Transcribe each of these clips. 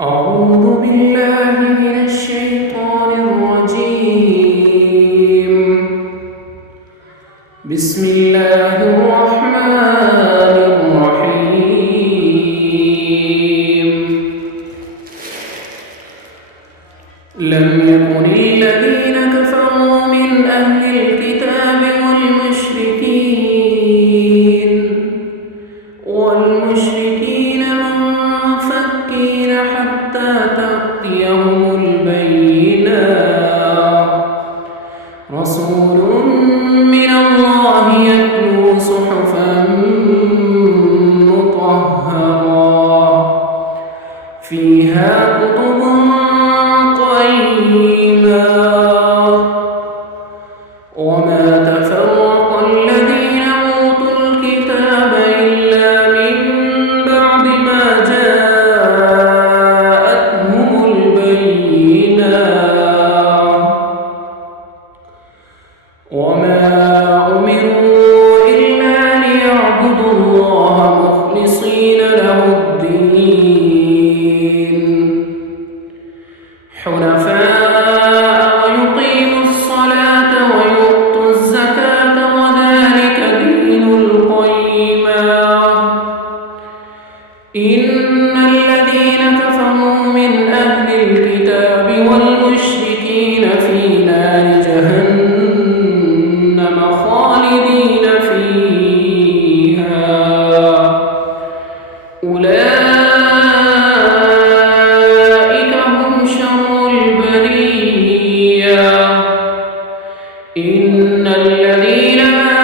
أعوذ بالله من الشيطان الرجيم. بسم الله الرحمن الرحيم. لم يكن الذين كفروا من أهل الكتاب والمشركين منفكين حتى تأتيهم البينة. رسول من الله يتلو صحفا مطهرة فيها كتب قيمة. وما تفرق الذين أوتوا الكتاب إلا من بعد ما جاءتهم البينة. وما أمروا إلا ليعبدوا الله مخلصين له الدين حنفاء ويقيموا الصلاة ويؤتوا الزكاة وذلك دين القيمة. إن الذين كفروا من أهل الكتاب والمشركين في نار جهنم خالدين فيها أولئك هم شر البرية. إن الذين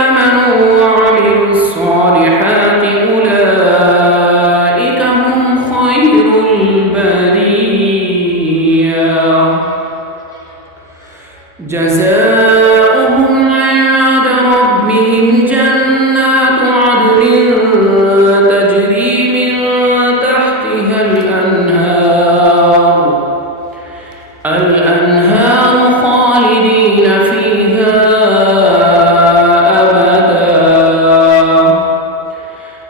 آمنوا وعملوا الصالحات أولئك هم خير البرية. جزاؤهم عند ربهم جنات عدن تجري من تحتها الأنهار خالدين فيها أبدا.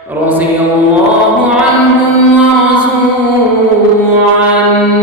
رضي الله عنهم ورضوا عنه